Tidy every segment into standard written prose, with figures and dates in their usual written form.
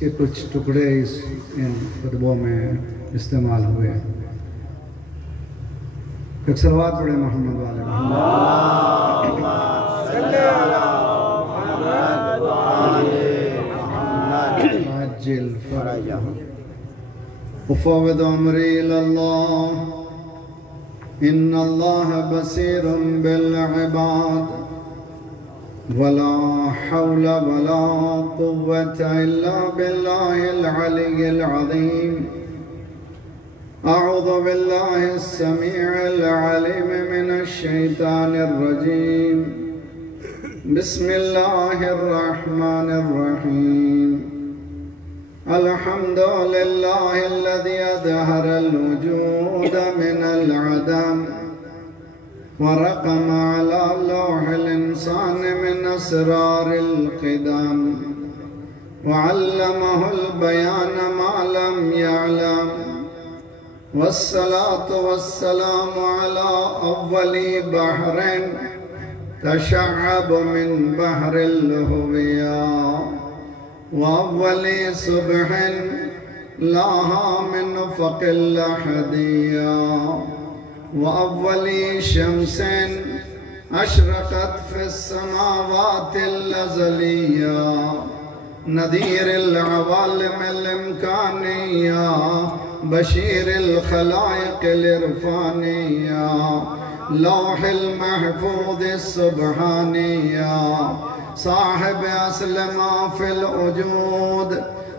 کے کچھ ٹکڑے ان خطبوں میں استعمال ہوئے. ایک صلوات پڑھے محمد والے عجل فرجهم وفوض امری الاللہ ان اللہ بصیر بالعباد ولا حول ولا قوة إلا بالله العلي العظيم. أعوذ بالله السميع العليم من الشيطان الرجيم. بسم الله الرحمن الرحيم. الحمد لله الذي أظهر الوجود من العدم ورقم على لوح الإنسان من أسرار القدم وعلمه البيان ما لم يعلم. والصلاة والسلام على أول بحر تشعب من بحر الهوية وأول صبح لاها من أفق الأحدية وأول شمس أشرقت في السماوات الأزلية نذير العوالم الإمكانية بشير الخلائق الإرفانية لوح المحفوظ السبحانية صاحب أصل ما في الوجود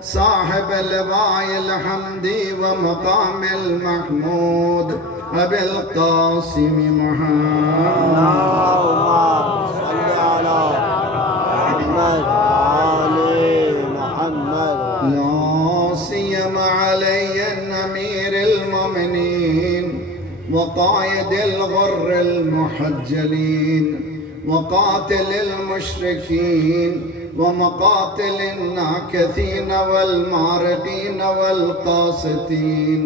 صاحب لواء الحمد ومقام المحمود أبي القاسم محمد اللهم صل على محمد وآل محمد لا سيما علي أمير المؤمنين وقائد الغر المحجلين وقاتل المشركين ومقاتل الناكثين والمارقين والقاسطين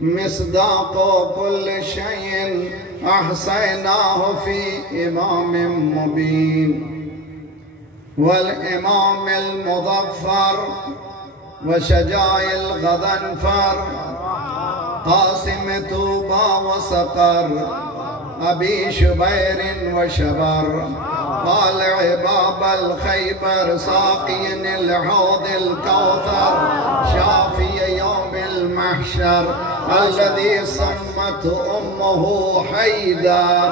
مصداق كل شيء أحصيناه في إمام مبين والإمام المظفر وشجاع الغضنفر قاسم توبى وسقر أبي شبير وشبر طالع باب الخيبر ساقي الحوض الكوثر شافي يوم المحشر الذي صمت أمه حيدر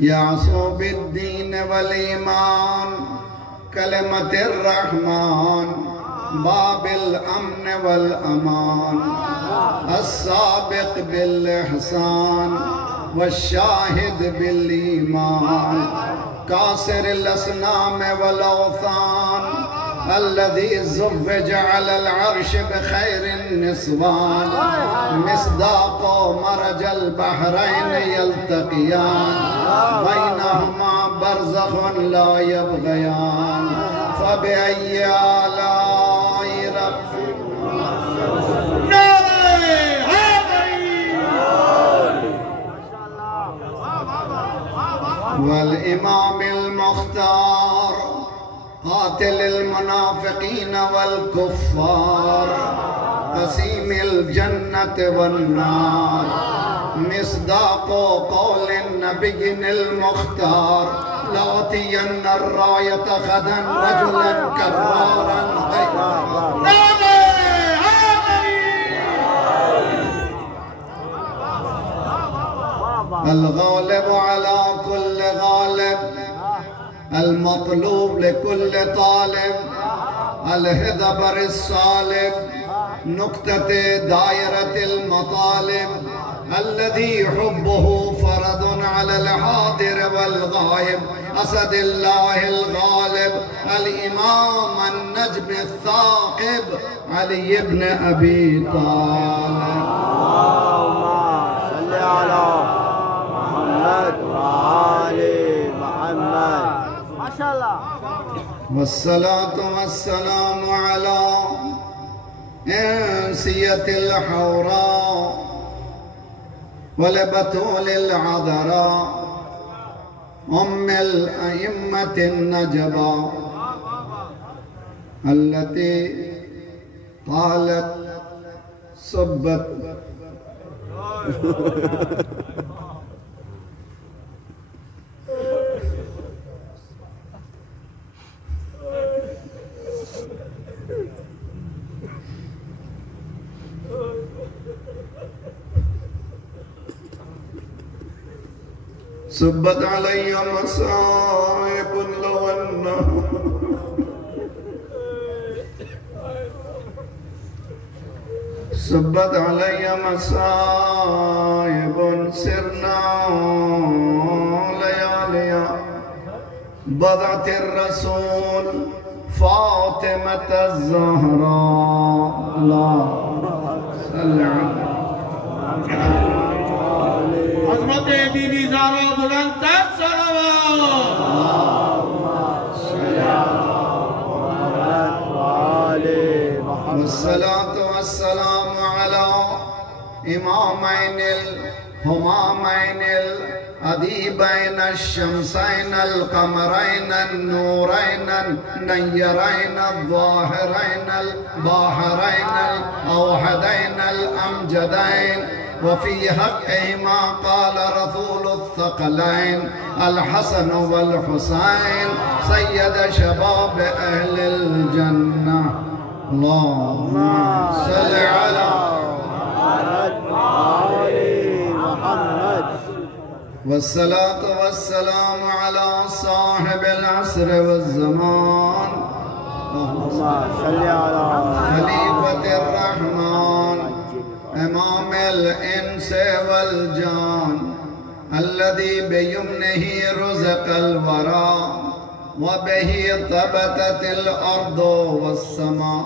يعصو بالدين والإيمان كلمة الرحمن باب الأمن والأمان السابق بالإحسان والشاهد بالإيمان كاسر الأصنام والأوثان الذي زوج على العرش بخير النسوان مصداق مرج البحرين يلتقيان بينهما برزخ لا يبغيان فبأي آلاء ربك والإمام المختار قاتل المنافقين والكفار قسيم الجنة والنار مصداق قول النبي المختار لأعطين الراية غدا رجلا كرارا الغالب على كل غالب المطلوب لكل طالب الهدبر الصالب نقطة دائرة المطالب الذي حبه فرض على الحاضر والغائب أسد الله الغالب الإمام النجم الثاقب علي بن أبي طالب اللهم صل على محمد وآل محمد ما شاء الله. والصلاة والسلام على أنسية الحوراء ولبتول العذراء أم الأئمة النجبا التي قالت صبت صبت علي مصائب لو أنه صبت علي مصائب سرنا لياليا بضعة الرسول فاطمة الزهراء اللهم صل على عظمت بی بی زہرا بلند تر صلوات والصلاة والسلام على إمامين الهمامين الأديبين الشمسين القمرين النورين النيرين الظاهرين الباهرين الأوحدين الأمجدين وفي حقهما قال رسول الثقلين الحسن والحسين سيد شباب أهل الجنة اللهم صل على محمد والصلاة والسلام على صاحب العصر والزمان اللهم صل على خليفة الرحمن إمام الإنس والجان الذي بيمنه رزق الورى وبه ثبتت الأرض والسماء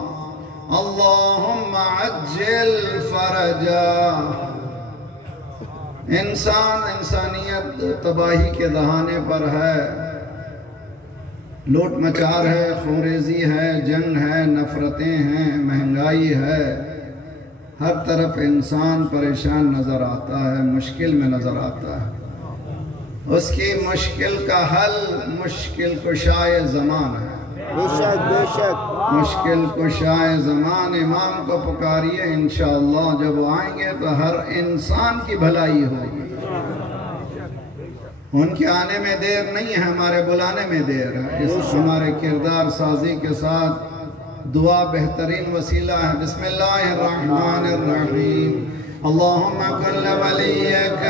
اللهم عجل فرجا انسانیت تباہی کے دہانے پر ہے، لوٹ مچار ہے، خوریزی ہے، جنگ ہے، نفرتیں ہیں، مہنگائی ہے، ہر طرف انسان پریشان نظر آتا ہے، مشکل میں نظر آتا ہے۔ اس کی مشکل کا حل مشکل کشائے زمان ہے، بے شک بے شک مشکل کشائے زمان۔ امام کو پکاریے، انشاءاللہ جب آئیں گے تو ہر انسان کی بھلائی ہوگی۔ ان کے آنے میں دیر نہیں ہے، ہمارے بلانے میں دیر ہے۔ اس ہمارے کردار سازی کے ساتھ دعا بہترین وسیلہ ہے۔ بسم اللہ الرحمن الرحیم اللہم کل ولیک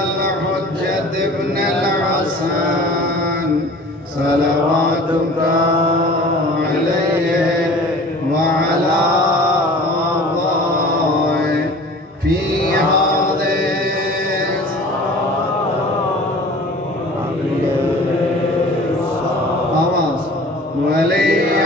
الحجت ابن الحسن صلواتک علیہ وعلا آبائے فی حادث آواز ولیہ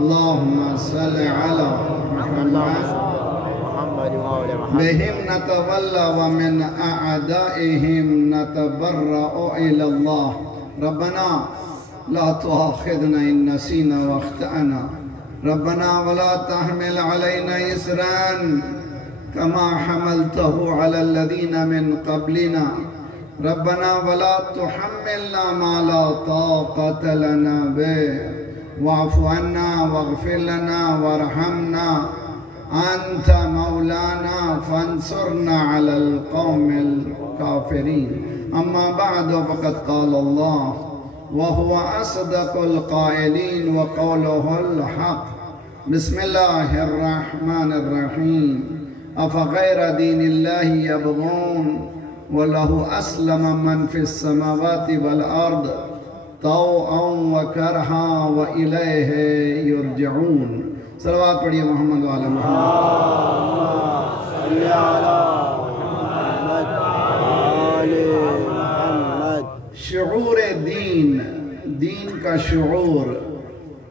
اللهم صل على محمد بهم نتولى ومن أعدائهم نتبرأ إلى الله ربنا لا تؤاخذنا إن نسينا واخطأنا ربنا ولا تحمل علينا إصرا كما حملته على الذين من قبلنا ربنا ولا تحملنا ما لا طاقة لنا به واعف عنا واغفر لنا وارحمنا أنت مولانا فانصرنا على القوم الكافرين أما بعد فقد قال الله وهو أصدق القائلين وقوله الحق بسم الله الرحمن الرحيم أفغير دين الله يبغون وله أسلم من في السماوات والأرض طوعا وكرها وإليه يرجعون صلوات پڑھیے محمد وعلى محمد صلی علی محمد آل محمد شعور دین دین کا شعور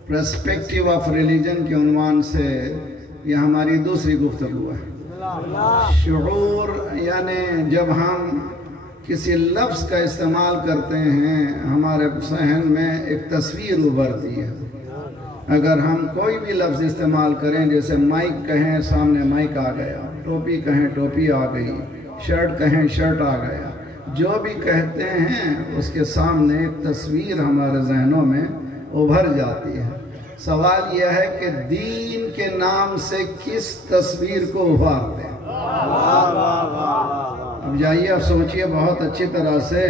پرسپیکٹیو آف ریلیجن کے عنوان سے یہ ہماری دوسری گفتگو ہے۔ شعور یعنی جب ہم کسی لفظ کا استعمال کرتے ہیں ہمارے ذہن میں ایک تصویر ابھرتی ہے۔ اگر ہم کوئی بھی لفظ استعمال کریں، جیسے مائک کہیں سامنے مائک آ گیا، ٹوپی کہیں ٹوپی آ گئی، شرٹ کہیں شرٹ آ گیا، جو بھی کہتے ہیں اس کے سامنے ایک تصویر ہمارے ذہنوں میں ابھر جاتی ہے۔ سوال یہ ہے کہ دین کے نام سے کس تصویر کو ابھارتے ہیں؟ اب جائیے اب سوچئے بہت اچھی طرح سے،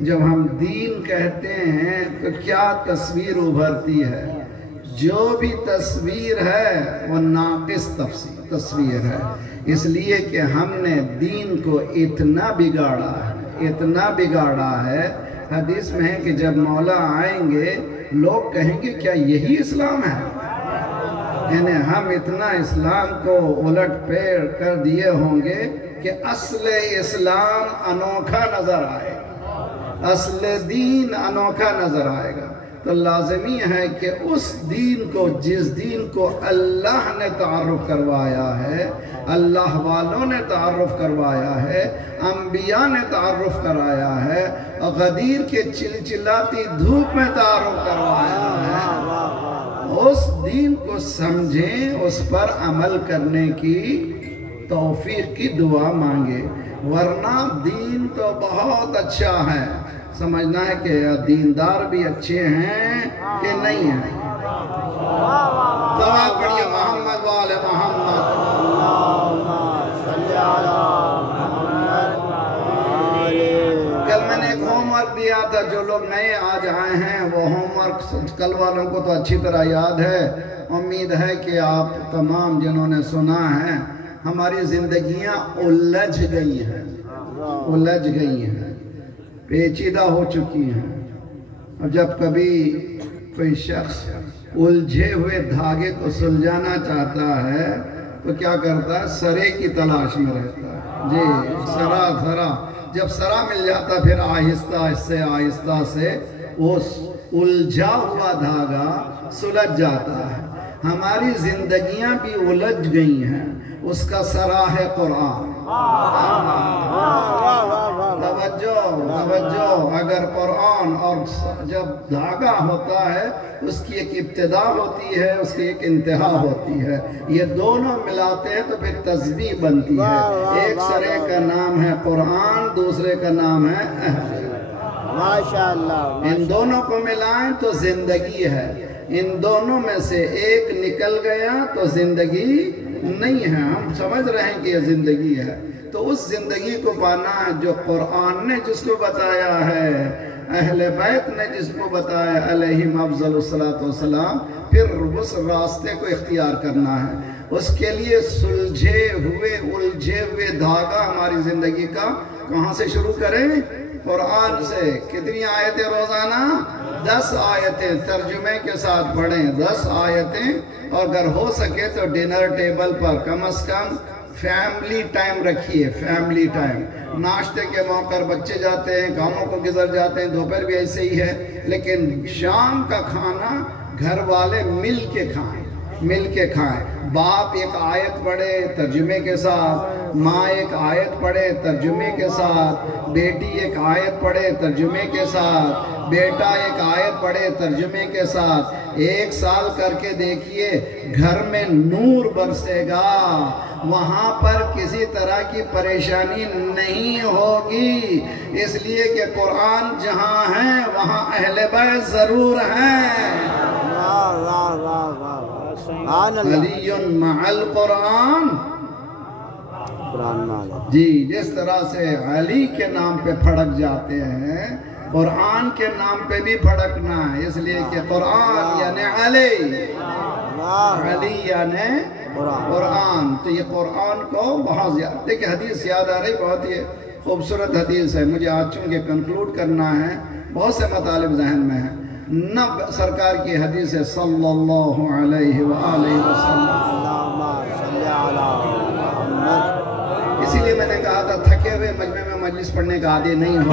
جب ہم دین کہتے ہیں تو کیا تصویر ابھرتی ہے؟ جو بھی تصویر ہے وہ ناقص تصویر ہے، اس لیے کہ ہم نے دین کو اتنا بگاڑا ہے۔ حدیث میں ہے کہ جب مولا آئیں گے لوگ کہیں گے کیا یہی اسلام ہے؟ یعنی ہم اتنا اسلام کو الٹ پلٹ کر دیے ہوں گے کہ اصل اسلام انوکھا نظر آئے گا، اصل دین انوکھا نظر آئے گا۔ تو لازمی ہے کہ اس دین کو، جس دین کو اللہ نے تعارف کروایا ہے، اللہ والوں نے تعارف کروایا ہے، انبیاء نے تعارف کرایا ہے، غدیر کے چلچلاتی دھوپ میں تعارف کروایا ہے، اس دین کو سمجھیں، اس پر عمل کرنے کی توفیق کی دعا مانگے۔ ورنہ دین تو بہت اچھا ہے، سمجھنا ہے کہ دیندار بھی اچھے ہیں کہ نہیں ہیں۔ دعا پڑھیے محمد وآل محمد۔ کل میں نے ایک ہوم ورک دیا تھا، جو لوگ نئے آج آئے ہیں وہ ہوم ورک کل والوں کو تو اچھی طرح یاد ہے۔ امید ہے کہ آپ تمام جنہوں نے سنا ہے، ہماری زندگیاں الجھ گئی ہیں، پیچیدہ ہو چکی ہیں۔ اور جب کبھی کوئی شخص الجھے ہوئے دھاگے کو سلجھانا چاہتا ہے تو کیا کرتا ہے؟ سرے کی تلاش میں رہتا ہے۔ جی، سرا جب سرا مل جاتا پھر آہستہ سے وہ الجھا ہوا دھاگا سلجھ جاتا ہے۔ ہماری زندگیاں بھی الجھ گئی ہیں، اس کا سرا ہے قرآن۔ توجہ، اگر قرآن اور جب دھاگا ہوتا ہے اس کی ایک ابتدا ہوتی ہے، اس کی ایک انتہا ہوتی ہے، یہ دونوں ملاتے ہیں تو پھر تسبیح بنتی ہے۔ ایک سرے کا نام ہے قرآن، دوسرے کا نام ہے اہل۔ ماشاءاللہ، ان دونوں کو ملائیں تو زندگی ہے، ان دونوں میں سے ایک نکل گیا تو زندگی نہیں ہے۔ ہم سمجھ رہے ہیں کہ یہ زندگی ہے، تو اس زندگی کو پانا ہے جو قرآن نے جس کو بتایا ہے، اہل بیت نے جس کو بتایا علیہم افضل الصلاۃ والسلام، پھر اس راستے کو اختیار کرنا ہے۔ اس کے لیے الجھے ہوئے دھاگا ہماری زندگی کا کہاں سے شروع کریں؟ قرآن سے۔ کتنی آیتیں روزانہ؟ 10 آیتیں ترجمے کے ساتھ پڑھیں، 10 آیتیں، اور اگر ہو سکے تو ڈنر ٹیبل پر کم از کم فیملی ٹائم رکھیے۔ فیملی ٹائم، ناشتے کے موقع پر بچے جاتے ہیں، کاموں کو گزر جاتے ہیں، دوپہر بھی ایسے ہی ہے، لیکن شام کا کھانا گھر والے مل کے کھائیں۔ باپ ایک آیت پڑھے ترجمے کے ساتھ، ماں ایک آیت پڑھے ترجمے کے ساتھ، بیٹی ایک آیت پڑھے ترجمے کے ساتھ، بیٹا ایک آیت پڑھے ترجمے کے ساتھ۔ 1 سال کر کے دیکھیے، گھر میں نور برسے گا، وہاں پر کسی طرح کی پریشانی نہیں ہوگی، اس لیے کہ قرآن جہاں ہے وہاں اہل بیت ضرور ہیں۔ علی مع القرآن، جی، جس طرح سے علی کے نام پہ پھڑک جاتے ہیں، قرآن کے نام پہ بھی پھڑکنا ہے، اس لیے کہ قرآن یعنی علی یعنی قرآن۔ تو یہ قرآن کو بہت زیادہ، دیکھیں حدیث یاد آ رہی، بہت ہی خوبصورت حدیث ہے، مجھے آج چونکہ کنکلوڈ کرنا ہے، بہت سے مطالب ذہن میں ہیں۔ سرکار کی حدیث ہے صلی اللہ علیہ وآلہ وسلم۔ اسی لیے میں نے کہا تھا تھکے ہوئے مجمع میں مجلس پڑھنے کا عادی نہیں ہو۔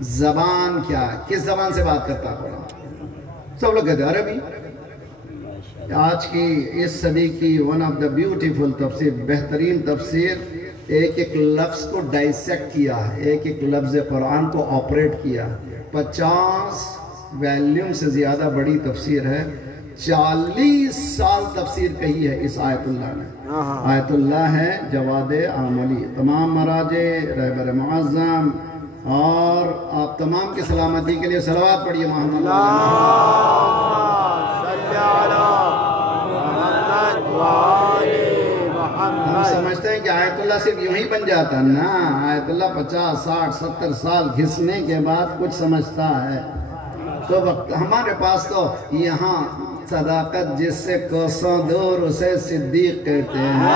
زبان کیا ہے، کس زبان سے بات کرتا ہے قرآن؟ سب لوگ کہتے ہیں عربی۔ آج کی اس صدی کی ون آف دا بیوٹیفل تفسیر، بہترین تفسیر، ایک ایک لفظ کو ڈائسیکٹ کیا ہے، ایک ایک لفظ قرآن کو آپریٹ کیا۔ 50 ویلیوم سے زیادہ بڑی تفسیر ہے، 40 سال تفسیر کہی ہے اس آیت اللہ نے۔ آیت اللہ ہے جواد عاملی، تمام مراجع، رہبر معظم، اور آپ تمام کی سلامتی کے لیے صلوات پڑھیے محمد ہم سمجھتے ہیں کہ آیت اللہ صرف یوں ہی بن جاتا نا، آیت اللہ 50 60 70 سال گھسنے کے بعد کچھ سمجھتا ہے۔ تو وقت ہمارے پاس تو یہاں صداقت جس سے کوسوں دور اسے صدیق کہتے ہیں،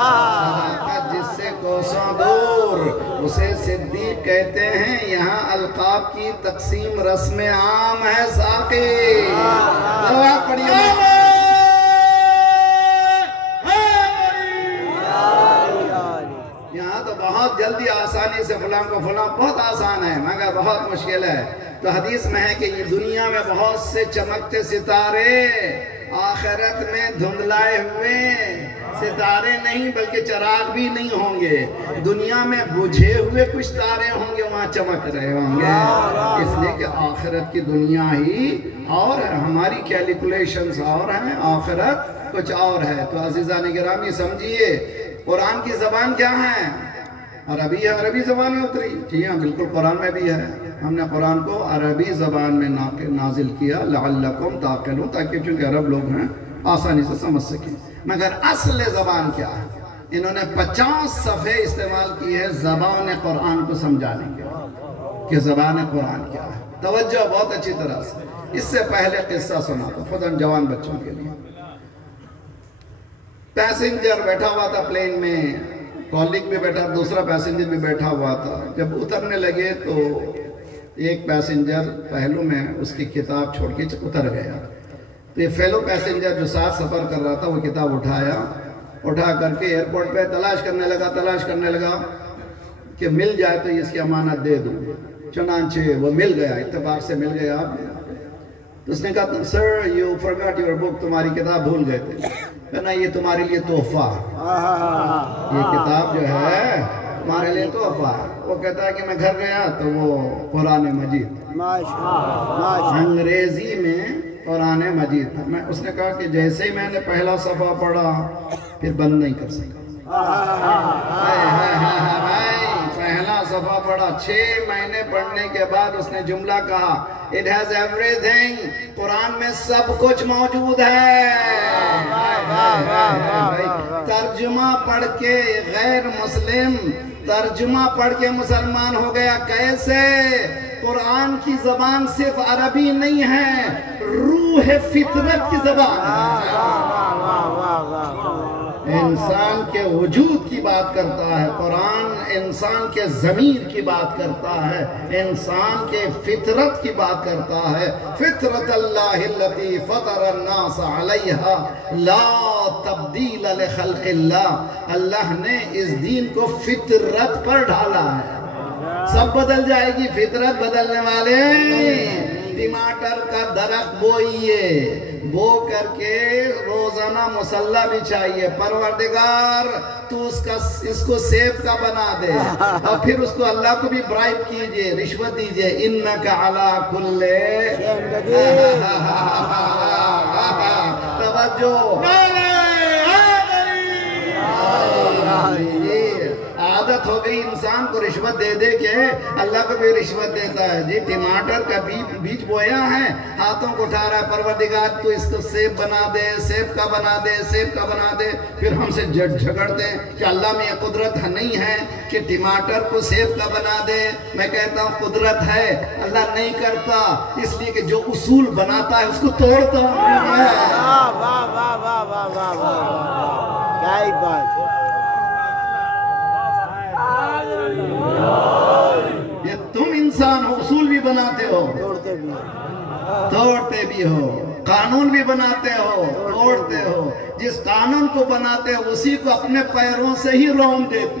صداقت جس سے کوسوں دور اسے صدیق کہتے ہیں۔ یہاں القاب کی تقسیم رسم عام ہے ساقی، صلوات پڑھیے۔ یہاں تو بہت جلدی آسانی سے فلاں کو فلاں، بہت آسان ہے مگر بہت مشکل ہے۔ تو حدیث میں ہے کہ یہ دنیا میں بہت سے چمکتے ستارے، آخرت میں دھندلائے ہوئے ستارے نہیں بلکہ چراغ بھی نہیں ہوں گے۔ دنیا میں بجھے ہوئے کچھ تارے ہوں گے، وہاں چمک رہے ہوں گے، اس لیے کہ آخرت کی دنیا ہی اور ہے، ہماری کیلکولیشنز اور ہیں، آخرت کچھ اور ہے۔ تو عزیزان گرامی سمجھیے قرآن کی زبان کیا ہے؟ عربی ہے، عربی زبان میں اتری، جی ہاں بالکل قرآن میں بھی ہے۔ ہم نے قرآن کو عربی زبان میں نازل کیا لعلکم تعقلون، تاکہ چونکہ عرب لوگ ہیں آسانی سے سمجھ سکیں۔ مگر اصل زبان کیا ہے؟ انہوں نے 50 صفحے استعمال کی ہے زبان قرآن کو سمجھانے کے کہ زبان قرآن کیا ہے۔ توجہ بہت اچھی طرح سے۔ اس سے پہلے قصہ سنا تو خودم جوان بچوں کے لیے۔ پیسنجر بیٹھا ہوا تھا پلین میں، کالک بھی بیٹھا، دوسرا پیسنجر بھی بیٹھا ہوا تھا۔ جب اترنے لگے تو ایک پیسنجر پہلو میں اس کی کتاب چھوڑ کے اتر گیا۔ تو یہ فیلو پیسنجر جو ساتھ سفر کر رہا تھا وہ کتاب اٹھا کر کے ایئرپورٹ پہ تلاش کرنے لگا کہ مل جائے تو اس کی امانت دے دوں۔ چنانچہ وہ مل گیا، اتفاق سے مل گیا۔ تو اس نے کہا سر یو فرگاٹ یور بک، تمہاری کتاب بھول گئے تھے۔ کہنا یہ تمہارے لیے تحفہ، یہ کتاب جو ہے تمہارے لیے تحفہ۔ وہ کہتا ہے کہ میں گھر گیا تو وہ قرآن مجید انگریزی میں قرآن مجید تھا۔ اس نے کہا کہ جیسے ہی میں نے پہلا صفحہ پڑھا پھر بند نہیں کر سکا۔ پہلا صفحہ پڑھا، 6 مہینے پڑھنے کے بعد اس نے جملہ کہا It has everything، قرآن میں سب کچھ موجود ہے۔ ترجمہ پڑھ کے غیر مسلم ترجمہ پڑھ کے مسلمان ہو گیا۔ کیسے؟ قرآن کی زبان صرف عربی نہیں ہے، روح فطرت کی زبان ہے، انسان کے وجود کی بات کرتا ہے قرآن، انسان کے ضمیر کی بات کرتا ہے، انسان کے فطرت کی بات کرتا ہے۔ فطرت اللہ التی فطر الناس علیہا لا تبدیل لخلق اللہ، اللہ نے اس دین کو فطرت پر ڈالا ہے۔ سب بدل جائے گی، فطرت بدلنے والے ٹماٹر کا درخت بوئیے، بو کر کے روزانہ مصلی بچھائیے، پروردگار تو اس کو سیب کا بنا دے، اور پھر اس کو اللہ کو بھی برائب کیجئے، رشوت دیجئے۔ انکا علی کل توجہ، عادت ہو گئی انسان کو رشوت دے دے کے، اللہ کو بھی رشوت دیتا ہے۔ جی ٹماٹر کا بیج بویا ہے، ہاتھوں کو اٹھا رہا ہے، پروردگار تو اس کو سیب بنا دے، سیب کا بنا دے، سیب کا بنا دے۔ پھر ہم سے جھگڑتے ہیں کہ اللہ میں یہ قدرت نہیں ہے کہ ٹماٹر کو سیب کا بنا دے۔ میں کہتا ہوں قدرت ہے، اللہ نہیں کرتا، اس لیے کہ جو اصول بناتا ہے اس کو توڑتا ہے۔ کیا بات! یہ تم انسان ہو، اصول بھی بناتے ہو، توڑتے بھی ہو، قانون بھی بناتے ہو، توڑتے ہو۔ جس قانون کو بناتے ہو اسی کو اپنے پیروں سے ہی رون دیتے،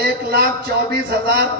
1,24,000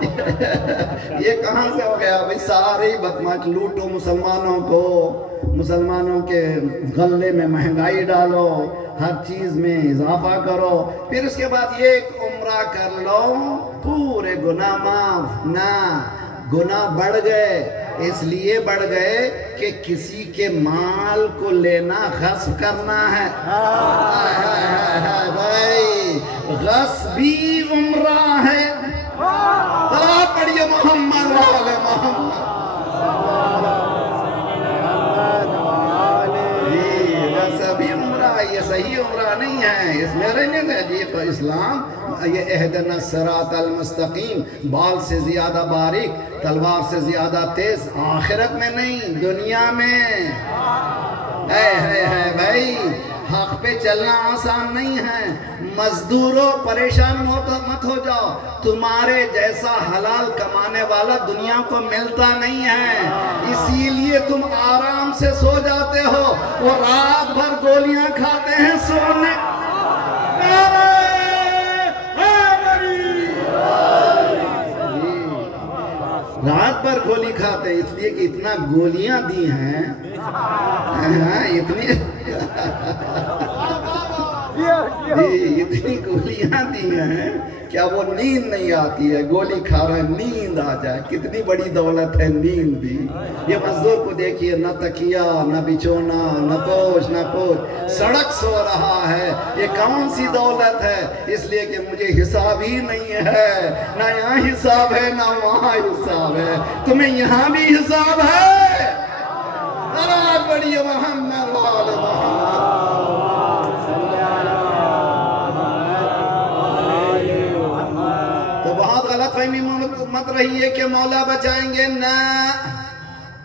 یہ کہاں سے ہو گیا بھئی؟ سارے بدماش لوٹو مسلمانوں کو، مسلمانوں کے غلے میں مہنگائی ڈالو، ہر چیز میں اضافہ کرو، پھر اس کے بعد یہ ایک عمرہ کر لو پورے گناہ معاف۔ نہ، گناہ بڑھ گئے، اس لیے بڑھ گئے کہ کسی کے مال کو لینا غصب کرنا ہے۔ بھائی غصبی عمرہ ہے۔ صلوات پڑھیے محمد وآل محمد۔ غصبی عمرہ یہ صحیح عمرہ نہیں ہے، اس میں رہنے دے جی تو اسلام یہ اہدنا الصراط المستقیم، بال سے زیادہ باریک، تلوار سے زیادہ تیز، آخرت میں نہیں دنیا میں۔ ہے بھائی، حق پہ چلنا آسان نہیں ہے۔ مزدوروں پریشان مت ہو جاؤ، تمہارے جیسا حلال کمانے والا دنیا کو ملتا نہیں ہے، اسی لیے تم آرام سے سو جاتے ہو، وہ رات بھر گولیاں کھاتے ہیں سونے۔ رات بھر گولی کھاتے ہیں، اس لیے کہ اتنا گولیاں دی ہیں، اتنی گولیاں دی ہیں کیا وہ نیند نہیں آتی ہے؟ گولی کھا رہا ہے نیند آ جائے، کتنی بڑی دولت ہے نیند بھی۔ یہ مزدور کو دیکھیے، نہ تکیہ نہ بچھونا نہ پوچھ نہ پوچھ، سڑک سو رہا ہے، یہ کون سی دولت ہے؟ اس لیے کہ مجھے حساب ہی نہیں ہے، نہ یہاں حساب ہے نہ وہاں حساب ہے، تمہیں یہاں بھی حساب ہے۔ صلوات پڑھیے محمد وآل محمد۔ غلط فہمی مت رہی ہے کہ مولا بچائیں گے، نہ۔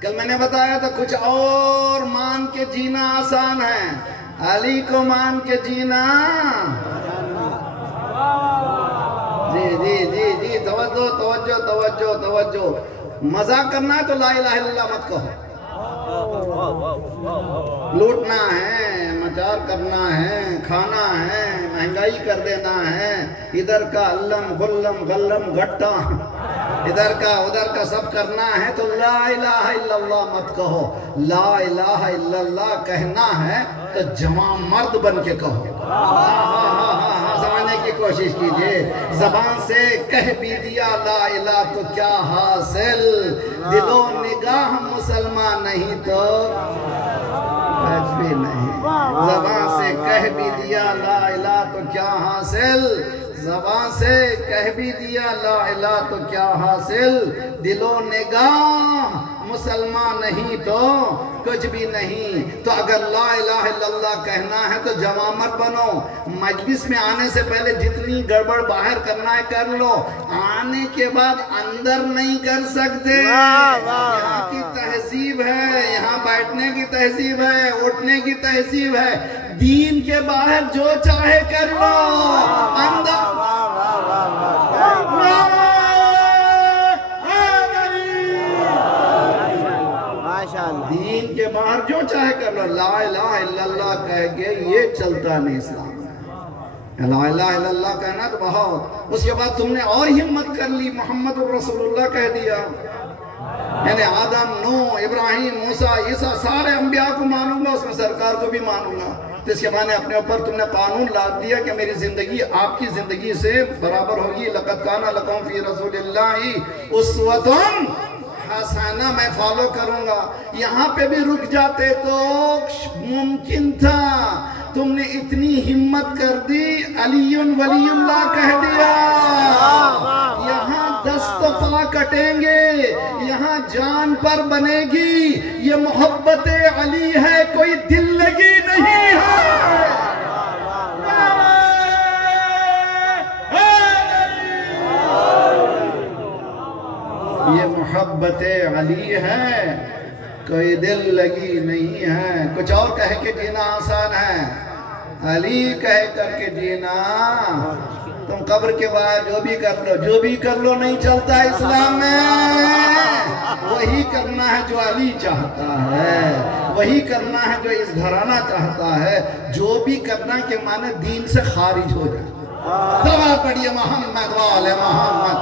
کل میں نے بتایا تھا کچھ اور مان کے جینا آسان ہے، علی کو مان کے جینا۔ جی توجہ توجہ توجہ توجہ، مزاق کرنا ہے تو لا الہ الا اللہ مت کہو، لوٹنا ہے، مچار کرنا ہے، کھانا ہے، مہنگائی کر دینا ہے، ادھر کا علم غلم غلم گھٹا، ادھر کا ادھر کا سب کرنا ہے تو لا الہ الا اللہ مت کہو۔ لا الہ الا اللہ کہنا ہے تو جوان مرد بن کے کہو۔ سمجھنے کی کوشش کیجئے، زبان سے کہہ بھی دیا لا الہ تو کیا حاصل، دل و نگاہ مسلمان نہیں تو کچھ بھی نہیں۔ زبان سے کہہ بھی دیا لا الہ تو کیا حاصل، زبان سے کہہ بھی دیا لا الہ تو کیا حاصل، دل و نگاہ مسلمان نہیں تو کچھ بھی نہیں۔ تو اگر لا الہ الا اللہ کہنا ہے تو جوان مرد بنو، مجلس میں آنے سے پہلے جتنی گڑبڑ باہر کرنا ہے کر لو، آنے کے بعد اندر نہیں کر سکتے۔ یہاں کی تہذیب ہے، یہاں بیٹھنے کی تہذیب ہے، اٹھنے کی تہذیب ہے، دین کے باہر جو چاہے کر لو، اندر دین کے باہر جو چاہے کر لو، لا الہ الا اللہ کہہ کے یہ چلتا نہیں اسلام میں۔ لا الہ الا اللہ کہنا تو بہت، اس کے بعد تم نے اور ہمت کر لی، محمد الرسول اللہ کہہ دیا، یعنی آدم، نوح، ابراہیم، موسیٰ، عیسیٰ سارے انبیاء کو مانوں گا، اس میں سرکار کو بھی مانوں گا۔ تو اس کے معنی اپنے اوپر تم نے قانون لاد دیا کہ میری زندگی آپ کی زندگی سے برابر ہوگی۔ لَقَدْ كَانَ لَكُمْ فِي رَسُولِ اللَّهِ أُسْوَةٌ حسنہ، میں فالو کروں گا۔ یہاں پہ بھی رک جاتے تو ممکن تھا، تم نے اتنی ہمت کر دی، علی ولی اللہ کہہ دیا، یہاں دستفا کٹیں گے، یہاں جان پر بنے گی، یہ محبت علی ہے، کوئی دل لگی نہیں ہے۔ یہ محبت علی ہے، کوئی دل لگی نہیں ہے۔ کچھ اور کہہ کے جینا آسان ہے، علی کہہ کر کے جینا، تم قبر کے بعد جو بھی کر لو نہیں چلتا اسلام میں۔ وہی کرنا ہے جو علی چاہتا ہے، وہی کرنا ہے جو اس گھرانہ چاہتا ہے، جو بھی کرنا کے معنی دین سے خارج ہو جائے۔ صلوات پڑھیے محمد وآل محمد۔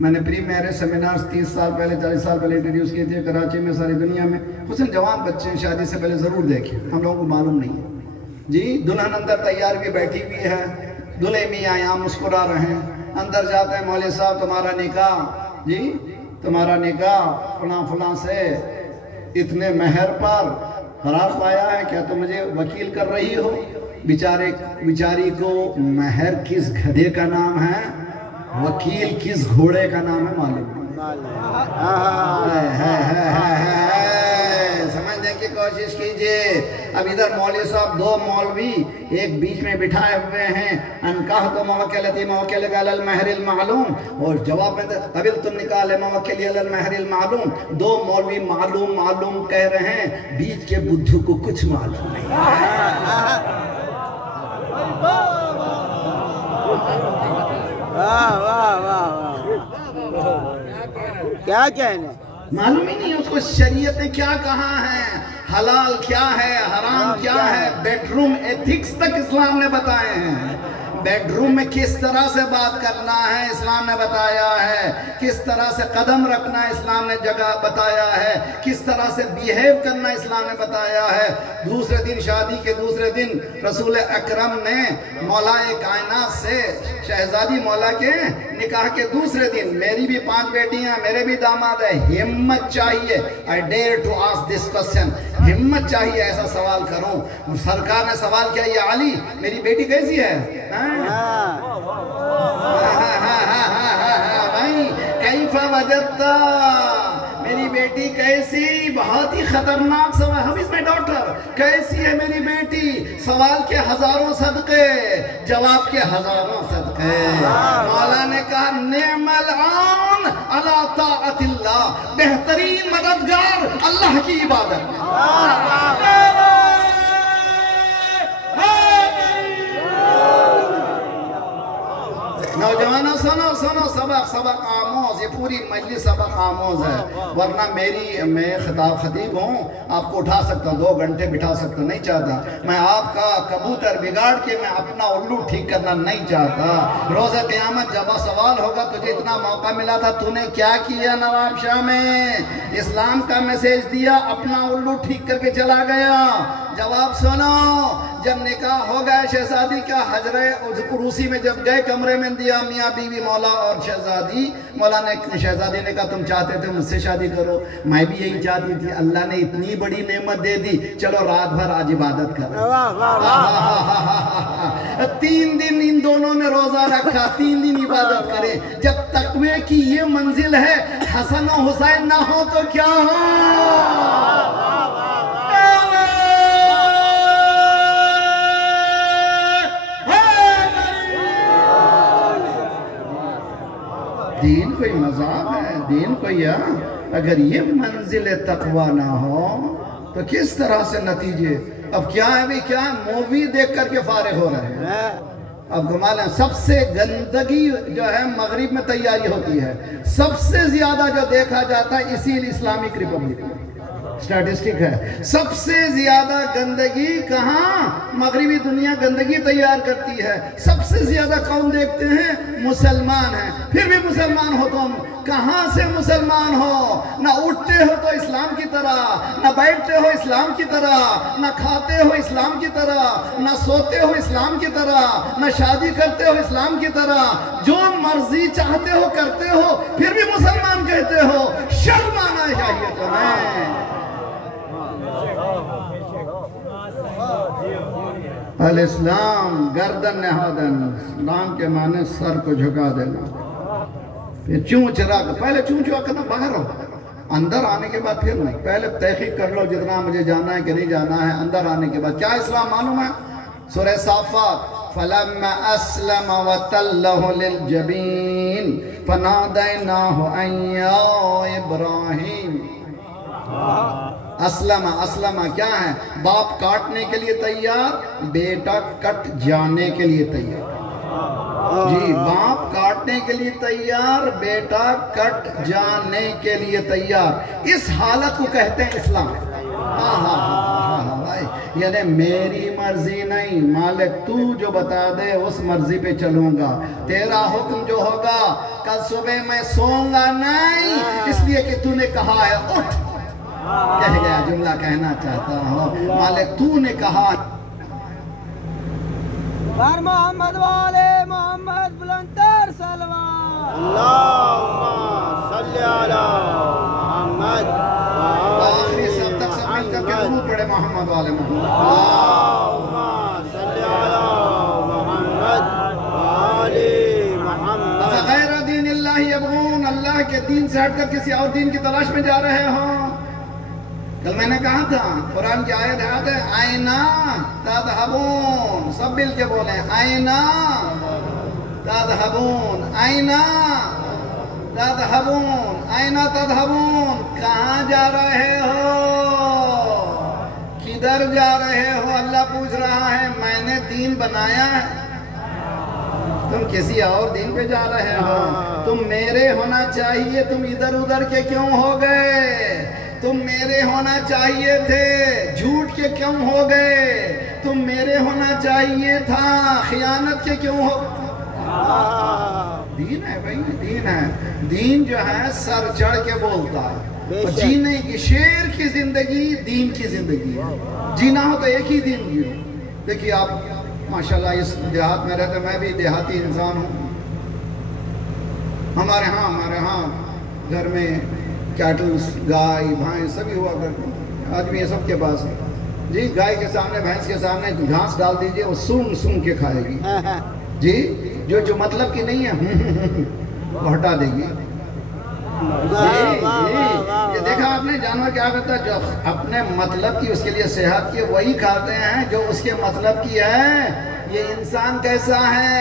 میں نے پری میرج سیمینارز 30 سال پہلے 40 سال پہلے انٹروڈیوس کیے تھے کراچی میں، ساری دنیا میں. حسن جوان بچے شادی سے پہلے ضرور دیکھیں، ہم لوگوں کو معلوم نہیں ہے جی. دلہن اندر تیار بھی بیٹھی ہوئی ہے، دلہے میاں یہاں مسکرا رہے ہیں. اندر جاتے ہیں مولوی صاحب تمہارا نکاح جی، تمہارا نکاح فلاں فلاں سے اتنے مہر پر قرار پایا ہے، کیا تم مجھے وکیل کر رہی ہو؟ بیچاری کو مہر کس گدھے کا نام ہے، وکیل کس گھوڑے کا نام ہے معلوم. سمجھنے کی کوشش کیجئے. اب ادھر مولوی صاحب 2 مولوی ایک بیچ میں بٹھائے ہوئے ہیں. انکاح تو موکلتی موکلک علی المہر المعلوم، اور جواب میں قبل تم نکاح موکلی علی المہر المعلوم. 2 مولوی معلوم معلوم کہہ رہے ہیں، بیچ کے بدھو کو کچھ معلوم نہیں. کیا کہنے، معلوم ہی نہیں اس کو شریعت نے کیا کہا ہے، حلال کیا ہے، حرام کیا ہے. بیڈ روم ایتھکس تک اسلام نے بتائے ہیں. بیڈ روم میں کس طرح سے بات کرنا ہے اسلام نے بتایا ہے، کس طرح سے قدم رکھنا اسلام نے جگہ بتایا ہے، کس طرح سے بیہیو کرنا اسلام نے بتایا ہے. دوسرے دن شادی کے دوسرے دن رسول اکرم نے مولا کائنات سے شہزادی مولا کے نکاح کے دوسرے دن، میری بھی 5 بیٹیاں میرے بھی داماد ہے، ہمت چاہیے. I dare to ask this question. ہمت چاہیے ایسا سوال کروں. سرکار نے سوال کیا، یا علی میری بیٹی کیسی ہے؟ کیف وجدتا، میری بیٹی کیسی؟ بہت ہی خطرناک سوال. ہم اس میں ڈاکٹر کیسی ہے میری بیٹی؟ سوال کے ہزاروں صدقے، جواب کے ہزاروں صدقے. مولا نے کہا نعم العون علی طاعت اللہ، بہترین مددگار اللہ کی عبادت میں. نوجوانوں سنو سنو، سبق آموز، یہ پوری مجلس سبق آموز ہے. ورنہ میں خطیب ہوں، آپ کو اٹھا سکتا ہوں 2 گھنٹے بٹھا سکتا ہوں، نہیں چاہتا. میں آپ کا کبوتر بگاڑ کے میں اپنا الو ٹھیک کرنا نہیں چاہتا. روز قیامت جب سوال ہوگا تجھے اتنا موقع ملا تھا، تو نے کیا کیا نواب شاہ میں؟ اسلام کا میسیج دیا، اپنا الو ٹھیک کر کے چلا گیا. جواب سنو، جب نکاح ہو گیا شہزادی کا، حجرہ عروسی میں جب گئے کمرے میں دیا میاں بیوی مولا اور شہزادی. مولا نے شہزادی نے کہا تم چاہتے تھے مجھ سے شادی کرو، میں بھی یہی چاہتی تھی، اللہ نے اتنی بڑی نعمت دے دی، چلو رات بھر آج عبادت کرو. 3 دن ان دونوں نے روزہ رکھا، 3 دن عبادت کرے. جب تقوی کی یہ منزل ہے، حسن و حسین نہ ہو تو کیا ہو؟ دین کوئی مذاق ہے، دین کوئی اگر یہ منزل تقوی نہ ہو تو کس طرح سے نتیجے. اب کیا ہے بھی، کیا مووی دیکھ کر کے فارغ ہو رہے ہیں. اب کمال ہے، سب سے گندگی جو ہے مغرب میں تیاری ہوتی ہے، سب سے زیادہ جو دیکھا جاتا ہے اسی اسلامک ریپبلک میں. سٹیٹسٹک ہے، سب سے زیادہ گندگی کہاں؟ مغربی دنیا گندگی تیار کرتی ہے. سب سے زیادہ کون دیکھتے ہیں؟ مسلمان ہیں. پھر بھی مسلمان ہو تم، کہاں سے مسلمان ہو؟ نہ اٹھتے ہو تو اسلام کی طرح، نہ بیٹھتے ہو اسلام کی طرح، نہ کھاتے ہو اسلام کی طرح، نہ سوتے ہو اسلام کی طرح، نہ شادی کرتے ہو اسلام کی طرح. جو مرضی چاہتے ہو کرتے ہو، پھر بھی مسلمان کہتے ہو. شرم آنا چاہیے تمہیں. الاسلام گردن نہادن، اسلام کے معنی سر کو جھکا دینا. پھر چونچ رکھ، پہلے چونچ رکھنا باہر ہو، اندر آنے کے بعد پھر نہیں. پہلے تحقیق کر لو جتنا مجھے جانا ہے کہ نہیں جانا ہے، اندر آنے کے بعد. کیا اسلام معلوم ہے؟ سورہ صافات، فَلَمَّا أَسْلَمَ وَتَلَّهُ لِلْجَبِينِ فَنَادَيْنَاهُ أَن يَا إِبْرَاهِيمُ. اسلمہ کیا ہے؟ باپ کاٹنے کے لیے تیار، بیٹا کٹ جانے کے لیے تیار. جی، باپ کاٹنے کے لیے تیار، بیٹا کٹ جانے کے لیے تیار. اس حالت کو کہتے ہیں اسلام. ہاں بھائی، یعنی میری مرضی نہیں، مالک تو جو بتا دے اس مرضی پہ چلوں گا، تیرا حکم جو ہوگا کل صبح میں سوؤں گا نہیں، اس لیے کہ تو نے کہا ہے اٹھ، کہہ گیا جملہ کہنا چاہتا ہوں، مالک تو نے کہا پر محمد والے محمد بلندر صلوات اللہم صلی علی محمد آخری سب تک سب مل کر کے درود پڑھے محمد والے محمد اللہم صلی علی محمد والی محمد غیر دین اللہ یبغون، اللہ کے دین سے ہٹ کر کسی اور دین کی تلاش میں جا رہے ہوں۔ کل میں نے کہا تھا قرآن کی آیت ہے آئینہ تذہبون، سب مل کے بولیں آئینہ تذہبون، آئینہ تذہبون، آئینہ تذہبون، کہاں جا رہے ہو، کدھر جا رہے ہو؟ اللہ پوچھ رہا ہے، میں نے دین بنایا ہے، تم کسی اور دین پہ جا رہے ہو، تم میرے ہونا چاہیے، تم ادھر ادھر کے کیوں ہو گئے؟ تم میرے ہونا چاہیے تھے، جھوٹ کے کیوں ہو گئے؟ تم میرے ہونا چاہیے تھا، خیانت کے کیوں ہو؟ دین ہے بھائی، دین ہے، دین جو ہے سر چڑھ کے بولتا ہے، جینے کی شیر کی زندگی دین کی زندگی ہے، جینا ہو تو ایک ہی دین جیو۔ دیکھیے آپ ماشاءاللہ اس دیہات میں رہتے، میں بھی دیہاتی انسان ہوں، ہمارے ہاں گھر میں کیٹلز، گائے بھینس سبھی ہوا کرتے، آدمی یہ سب کے پاس ہے جی، گائے کے سامنے بھینس کے سامنے گھاس ڈال دیجئے، وہ سون کے کھائے گی جی، جو مطلب کی نہیں ہے وہ ہٹا دے گی یہ دیکھا آپ نے، جانور کیا کرتا ہے جو اپنے مطلب کی، اس کے لیے صحت کی وہی کھاتے ہیں جو اس کے مطلب کی ہے۔ یہ انسان کیسا ہے،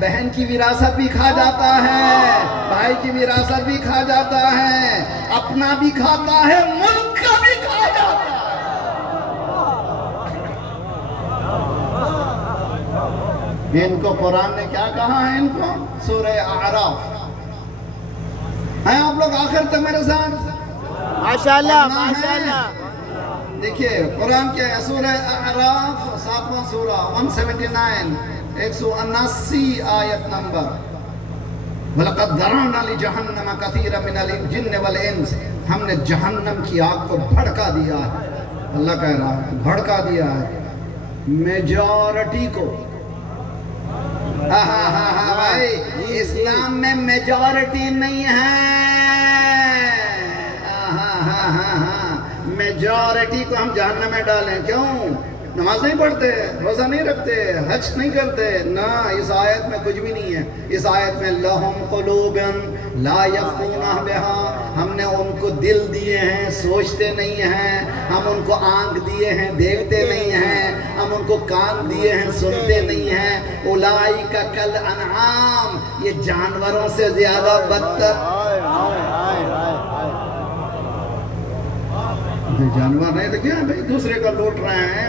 بہن کی وراثت بھی کھا جاتا ہے، بھائی کی وراثت بھی کھا جاتا ہے، اپنا بھی کھاتا ہے، ملک کا بھی کھا جاتا ہے۔ ان کو قرآن نے کیا کہا ہے؟ ان کو سورہ اعراف ہیں آپ لوگ آخر تک میرے ساتھ ماشاءاللہ ماشاءاللہ دیکھیے قرآن کے سورہ اعراف 7واں سورہ 179 179 آیت نمبر وَلَقَدْ ذَرَعْنَا لِجَهَنَّمَ كَثِيرًا مِنَ الْجِنِّ وَالْإِنسِ، ہم نے جہنم کی آگ کو بھڑکا دیا ہے، اللہ کہہ رہا ہے بھڑکا دیا ہے میجورٹی کو۔ بھائی اسلام میں میجورٹی نہیں ہے، میجورٹی کو ہم جہنم میں ڈالیں، کیوں؟ نماز نہیں پڑھتے، روزہ نہیں رکھتے، حج نہیں کرتے، نہ، اس آیت میں کچھ بھی نہیں ہے۔ اس آیت میں لَهُمْ قُلُوبٌ لَا يَفْقَهُونَ بِهَا، ہم نے ان کو دل دیے ہیں، سوچتے نہیں ہیں، ہم ان کو آنکھ دیے ہیں، دیکھتے نہیں ہیں، ہم ان کو کان دیے ہیں، سنتے نہیں ہیں۔ اولئک کالانعام، یہ جانوروں سے زیادہ بدتر، جانور نہیں تو کیا بھائی، دوسرے کا لوٹ رہے ہیں،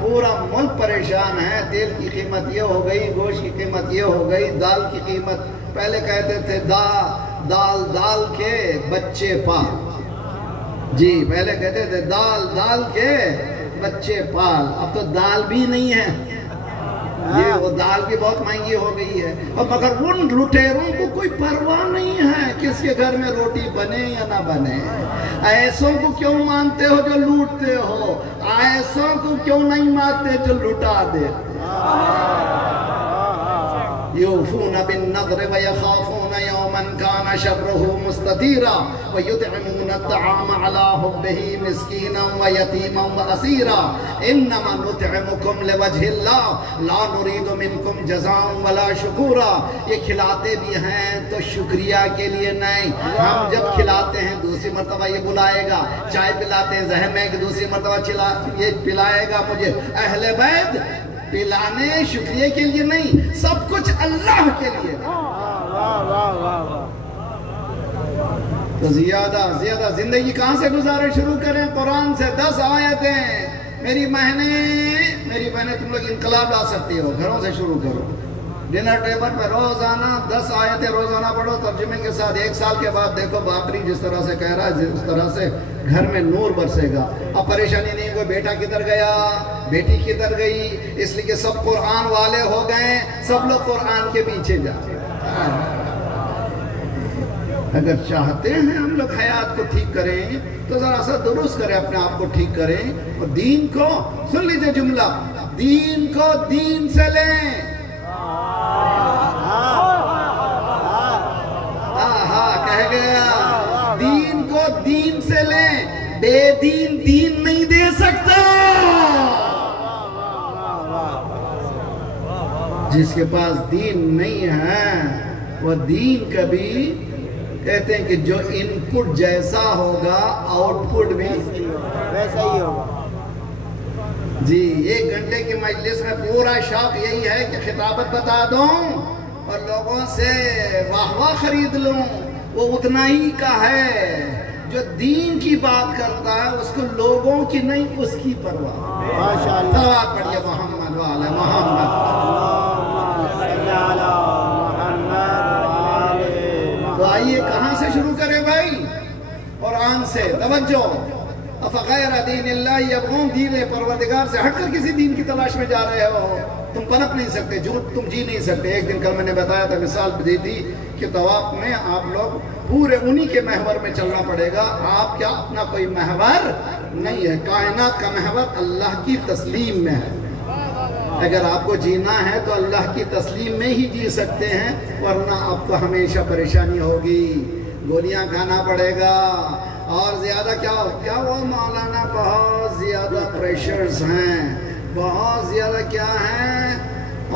پورا ملک پریشان ہے، تیل کی قیمت یہ ہو گئی، گوشت کی قیمت یہ ہو گئی، دال کی قیمت، پہلے کہتے تھے دال کے بچے پال، جی پہلے کہتے تھے دال کے بچے پال، اب تو دال بھی نہیں ہے، یہ وہ دال بھی بہت مہنگی ہو گئی ہے، اور مگر ان لٹیروں کو کوئی پرواہ نہیں ہے کس کے گھر میں روٹی بنے یا نہ بنے۔ ایسوں کو کیوں مانتے ہو جو لوٹتے ہو، ایسوں کو کیوں نہیں مانتے جو لٹا دیتے۔ یوفون بالنذر ویخافون یوما کان شرہ مستطیرا ویطعمون الطعام علی حبہ مسکینا ویتیما واسیرا انما نطعمکم لوجہ اللہ لا نرید منکم جزاء ولا شکورا۔ یہ کھلاتے بھی ہیں تو شکریہ کے لیے نہیں، ہم جب کھلاتے ہیں دوسری مرتبہ یہ بلائے گا، چائے پلاتے ہیں ذہن میں کہ دوسری مرتبہ یہ پلائے گا مجھے، اہل بیت پلانے شکریہ کے لیے نہیں، سب کچھ اللہ کے لیے۔ تو زیادہ زندگی کہاں سے گزارے شروع کریں؟ قرآن سے 10 آیتیں۔ میری بہنیں تم لوگ انقلاب لا سکتی ہو، گھروں سے شروع کرو، ڈنر ٹیبل پہ روزانہ 10 آیتیں روزانہ پڑھو ترجمے کے ساتھ، 1 سال کے بعد دیکھو باقری جس طرح سے کہہ رہا ہے اس طرح سے گھر میں نور برسے گا۔ اب پریشانی نہیں، کوئی بیٹا کدھر گیا، بیٹی کدھر گئی، اس لیے کہ سب قرآن والے ہو گئے، سب لوگ قرآن کے پیچھے جا رہے ہیں۔ اگر چاہتے ہیں ہم لوگ حیات کو ٹھیک کریں تو ذرا سا درست کریں، اپنے آپ کو ٹھیک کریں، اور دین کو سن لیجئے جملہ، دین کو دین سے لیں۔ کہہ گیا دین کو دین سے لیں، بے دین دین نہیں دے سکتا۔ جس کے پاس دین نہیں ہے وہ دین کبھی، کہتے ہیں کہ جو ان پٹ جیسا ہوگا آؤٹ پٹ بھی ویسا ہی ہوگا۔ جی 1 گھنٹے کی مجلس میں پورا شوق یہی ہے کہ خطابت بتا دوں اور لوگوں سے واہ واہ خرید لوں، وہ اتنا ہی کا ہے۔ جو دین کی بات کرتا ہے اس کو لوگوں کی نہیں، اس کی پرواہ۔ ماشاءاللہ، صلوات پڑھیے محمد وعلی محمد۔ تو آئیے کہاں سے شروع کریں بھائی؟ قرآن سے، توجہ۔ افغیر دین اللہ یبغون، دین پروردگار سے ہٹ کر کسی دین کی تلاش میں جا رہے ہو، تم پنپ نہیں سکتے، تم جی نہیں سکتے۔ ایک دن کل میں نے بتایا تھا، مثال دی تھی کہ طواف میں آپ لوگ پورے انہی کے محور میں چلنا پڑے گا، آپ کیا اپنا کوئی محور نہیں ہے۔ کائنات کا محور اللہ کی تسلیم میں ہے۔ اگر آپ کو جینا ہے تو اللہ کی تسلیم میں ہی جی سکتے ہیں، ورنہ آپ کو ہمیشہ پریشانی ہوگی، گولیاں کھانا پڑے گا، اور زیادہ کیا وہ مولانا بہت زیادہ پریشرز ہیں، بہت زیادہ کیا ہیں،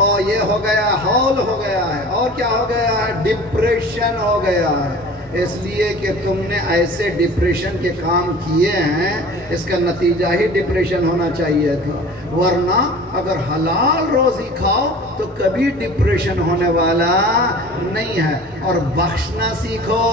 اور یہ ہو گیا ہال ہو گیا ہے، اور کیا ہو گیا ہے، ڈپریشن ہو گیا ہے۔ اس لیے کہ تم نے ایسے ڈپریشن کے کام کیے ہیں، اس کا نتیجہ ہی ڈپریشن ہونا چاہیے تھا، ورنہ اگر حلال روزی کھاؤ تو کبھی ڈپریشن ہونے والا نہیں ہے۔ اور بخشنا سیکھو،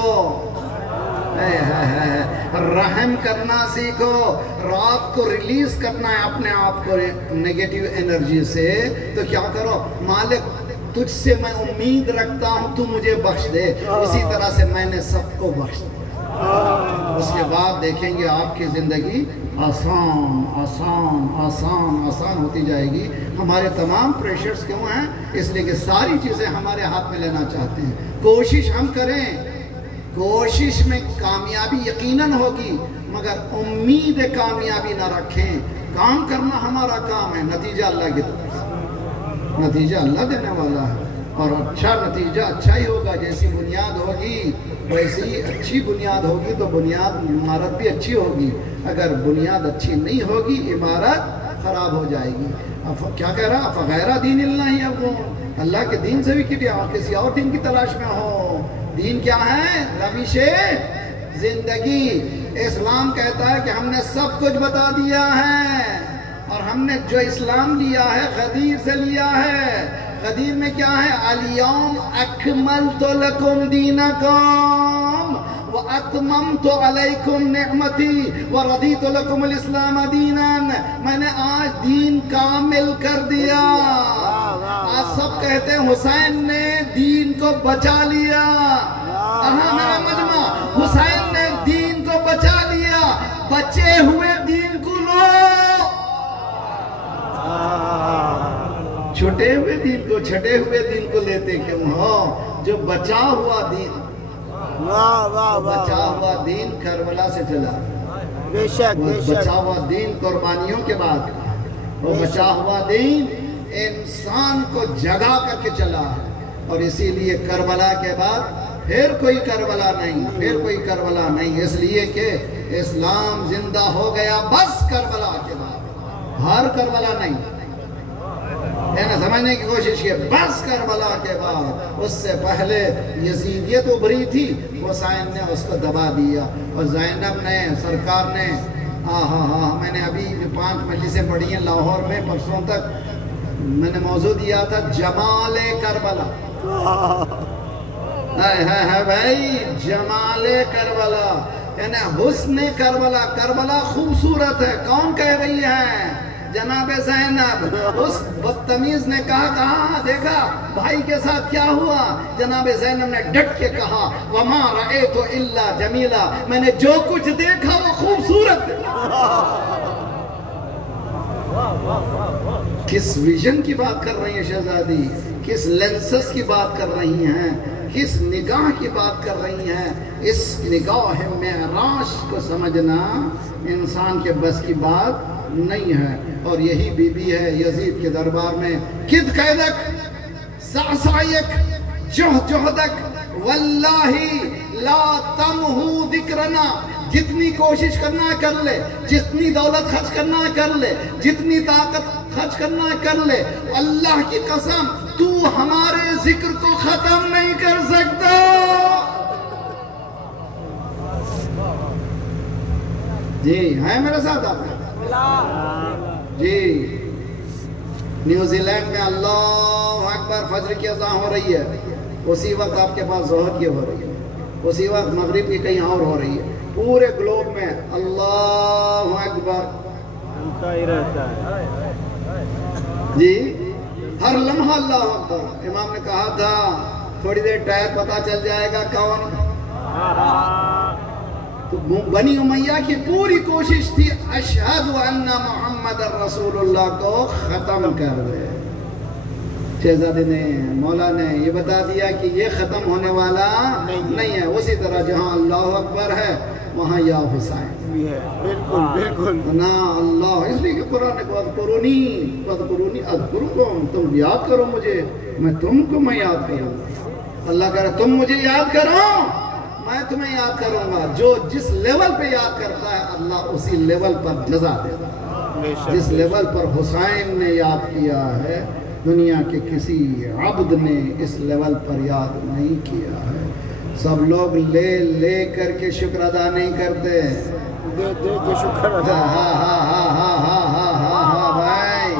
رحم کرنا سیکھو، رات کو ریلیز کرنا ہے اپنے آپ کو نیگیٹو انرجی سے، تو کیا کرو، مالک تجھ سے میں امید رکھتا ہوں تو مجھے بخش دے، اسی طرح سے میں نے سب کو بخش دیا۔ اس کے بعد دیکھیں گے آپ کی زندگی آسان آسان آسان آسان ہوتی جائے گی۔ ہمارے تمام پریشرز کیوں ہیں؟ اس لیے کہ ساری چیزیں ہمارے ہاتھ میں لینا چاہتے ہیں۔ کوشش ہم کریں، کوشش میں کامیابی یقیناً ہوگی، مگر امید کامیابی نہ رکھیں۔ کام کرنا ہمارا کام ہے، نتیجہ اللہ کی طرف سے، نتیجہ اللہ دینے والا ہے، اور اچھا نتیجہ اچھا ہی ہوگا۔ جیسی بنیاد ہوگی ویسی اچھی بنیاد ہوگی تو بنیاد عمارت بھی اچھی ہوگی، اگر بنیاد اچھی نہیں ہوگی عمارت خراب ہو جائے گی۔ اب کیا کہہ رہا؟ فغیر دین اللہ، اب وہ اللہ کے دین سے بھی کسی اور دین کی تلاش میں ہو۔ دین کیا ہے؟ روش زندگی۔ اسلام کہتا ہے کہ ہم نے سب کچھ بتا دیا ہے، اور ہم نے جو اسلام لیا ہے غدیر سے لیا ہے۔ غدیر میں کیا ہے؟ الیوم اکملت لکم دینکم واتممت علیکم نعمتی ورضیت لکم الاسلام دینا۔ میں نے آج دین کامل کر دیا۔ آج سب کہتے ہیں حسین نے دین کو بچا لیا۔ میرا مجمع، حسین نے دین کو بچا لیا، بچے ہوئے دین کو لو، چھٹے ہوئے دین کو، چھٹے ہوئے دین کو لیتے کیوں ہو؟ جو بچا ہوا دین، بچا ہوا دین کربلا سے چلا، بے شک بے شک، بچا ہوا دین قربانیوں کے بعد، وہ بچا ہوا دین انسان کو جگا کر کے چلا ہے۔ اور اسی لیے کربلا کے بعد پھر کوئی کربلا نہیں، پھر کوئی کربلا نہیں، اس لیے کہ اسلام زندہ ہو گیا بس کربلا کے بعد، ہر کربلا نہیں ہے نا، سمجھنے کی کوشش کی، بس کربلا کے بعد۔ اس سے پہلے یزیدیت ابھری تھی، حسین نے اس کو دبا دیا، اور زینب نے، سرکار نے، میں نے ابھی 5 مجلسیں پڑھی ہیں لاہور میں، پرسوں تک میں نے موضوع دیا تھا جمال کربلا۔ ہے بھائی، جمال کربلا یعنی حسن کربلا۔ کربلا خوبصورت ہے، کون کہہ رہی ہے؟ جناب زینب. اس بدتمیز نے کہا دیکھا بھائی کے ساتھ کیا ہوا. جناب زینب نے ڈٹ کے کہا وَمَا رَأَيْتُ إِلَّا جَمِيلًا, میں نے جو کچھ دیکھا وہ خوبصورت ہے. کس ویژن کی بات کر رہی ہیں شہزادی, کس لینسز کی بات کر رہی ہیں, کس نگاہ کی بات کر رہی ہیں. اس نگاہ معراج کو سمجھنا انسان کے بس کی بات نہیں ہے. اور یہی بی بی ہے یزید کے دربار میں کد قیدک سعسعیک جہدک واللہ لا تمہو ذکرنا. جتنی کوشش کرنا کر لے, جتنی دولت خرچ کرنا کر لے, جتنی طاقت خرچ کرنا کر لے, اللہ کی قسم تو ہمارے ذکر کو ختم نہیں کر سکتا. جی ہیں میرے ساتھ آپ جی. نیوزی لینڈ میں اللہ اکبر فجر کی اذان ہو رہی ہے, اسی وقت آپ کے پاس ظہر کی ہو رہی ہے, اسی وقت مغرب کی کہیں اور ہو رہی ہے. پورے گلوب میں اللہ اکبر ہی رہتا ہے جی, ہر لمحہ اللہ اکبر. امام نے کہا تھا تھوڑی دیر ٹائر پتا چل جائے گا کون. تو بنی امیہ کی پوری کوشش تھی اشہد ان محمد الرسول اللہ کو ختم کر دے. شہزادے نے مولا نے یہ بتا دیا کہ یہ ختم ہونے والا نہیں ہے. اسی طرح جہاں اللہ اکبر ہے وہاں یا حسین بالکل بالکل نا اللہ. اس لیے کہ قرآن نے وَاذْكُرُونِي أَذْكُرْكُمْ, تم یاد کرو مجھے میں تم کو میں یاد کروں. اللہ کہہ رہا تم مجھے یاد کرو میں تمہیں یاد کروں گا. جو جس لیول پہ یاد کرتا ہے اللہ اسی لیول پر جزا دیتا ہے. جس لیول پر حسین نے یاد کیا ہے دنیا کے کسی عبد نے اس لیول پر یاد نہیں کیا ہے. سب لوگ لے لے کر کے شکر ادا نہیں کرتے. دے کے شکر ادا. ہاں بھائی,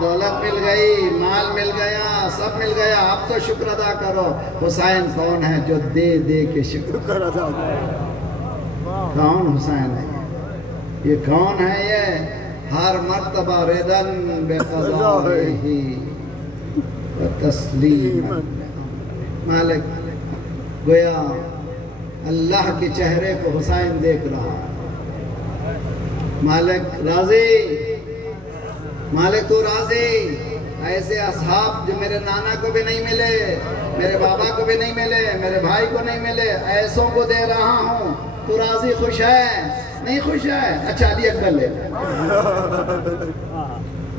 دولت مل گئی, مال مل گیا, سب مل گیا, اب تو شکر ادا کرو. حسین کون ہے جو دے دے کے شکر ادا کرے. کون حسین ہے یہ کون ہے یہ ہر مرتبہ ردن بقضائہ تسلیم. مالک گویا اللہ کے چہرے کو حسین دیکھ رہا. مالک راضی, مالک تو راضی. ایسے اصحاب جو میرے نانا کو بھی نہیں ملے, میرے بابا کو بھی نہیں ملے, میرے بھائی کو نہیں ملے, ایسوں کو دے رہا ہوں. تو راضی خوش ہے نہیں خوش ہے؟ اچھا علی اکبر لے.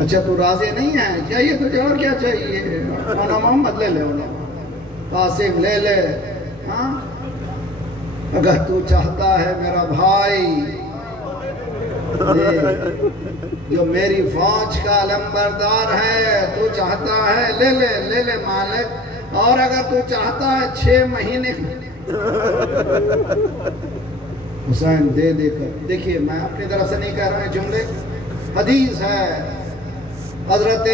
اچھا تو راضی نہیں ہے, چاہیے تجھے اور کیا چاہیے؟ مولانا محمد لے لے, قاسم لے لے. ہاں اگر تو چاہتا ہے میرا بھائی جو میری فوج کا علمبردار ہے, تو چاہتا ہے لے لے لے لے مالک. اور اگر تو چاہتا ہے 6 مہینے حسین دے دے کر. دیکھیے میں اپنی طرف سے نہیں کہہ رہا ہوں, جملے حدیث ہے. حضرت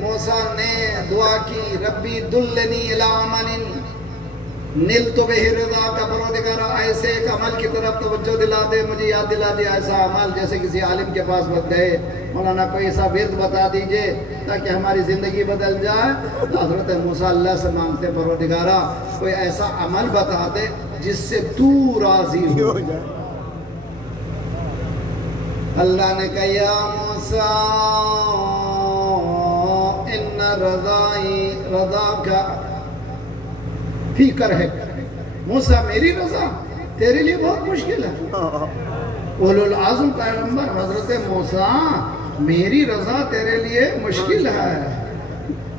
موسیٰ نے دعا کی ربی دلنی الی عمل نلت بہ رضا کا. پروردگارا ایسے ایک عمل کی طرف توجہ دلا دے, مجھے یاد دلا دے ایسا عمل. جیسے کسی عالم کے پاس وقت گئے, مولانا کوئی ایسا ورد بتا دیجئے تاکہ ہماری زندگی بدل جائے. تو حضرت موسیٰ اللہ سے مانگتے پروردگارا کوئی ایسا عمل بتا دے جس سے تو راضی ہو. اللہ نے کہا یا موسیٰ ان رضا کا فی کرہ. موسیٰ میری رضا تیرے لیے بہت مشکل ہے. اولو العزم پیغمبر حضرت موسیٰ میری رضا تیرے لیے مشکل ہے.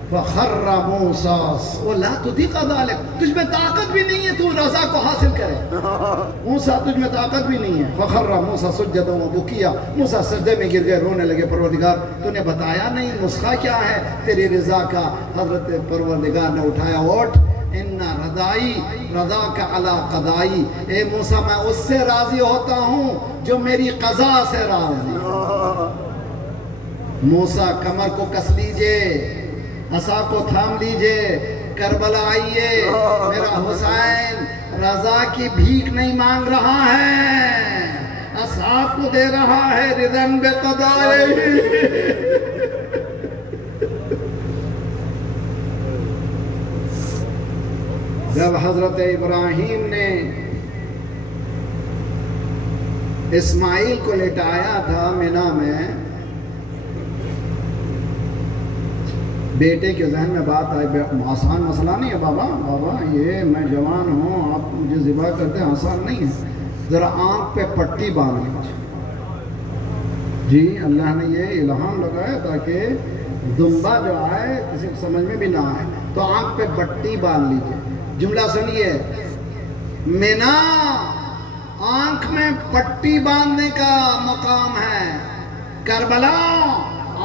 فخر موسیٰ وَلَا تُطِيقَ ذَلِكَ, تجھ میں طاقت بھی نہیں ہے تو رضا کو حاصل کرے. موسیٰ تجھ میں طاقت بھی نہیں ہے. فخر موسیٰ سجدًا وَبُكِيًا, موسیٰ سجدے میں گر گئے, رونے لگے. پروردگار تو نے بتایا نہیں نسخہ کیا ہے تیری رضا کا. حضرت پروردگار نے اٹھایا اوٹ, ان رضائی رضا کا علی قضائی. اے موسیٰ میں اس سے راضی ہوتا ہوں جو میری قضا سے راضی. موسیٰ کمر کو کس لیجئے, عصا کو تھام لیجئے, کربلا آئیے. میرا حسین رضا کی بھیک نہیں مانگ رہا ہے, اصحاب کو دے رہا ہے رضن بے قضائے. جب حضرت ابراہیم نے اسماعیل کو لٹایا تھا مینا میں، بیٹے کے ذہن میں بات آئی، آسان مسئلہ نہیں ہے بابا یہ میں جوان ہوں، آپ مجھے ذبح کرتے ہیں، آسان نہیں ہے، ذرا آنکھ پہ پٹی باندھ لیجیے. جی اللہ نے یہ الہام لگایا تاکہ دمبا جو آئے کسی کو سمجھ میں بھی نہ آئے، تو آنکھ پہ پٹی باندھ لیجیے. جملہ سنیے، مینا آنکھ میں پٹی باندھنے کا مقام ہے، کربلا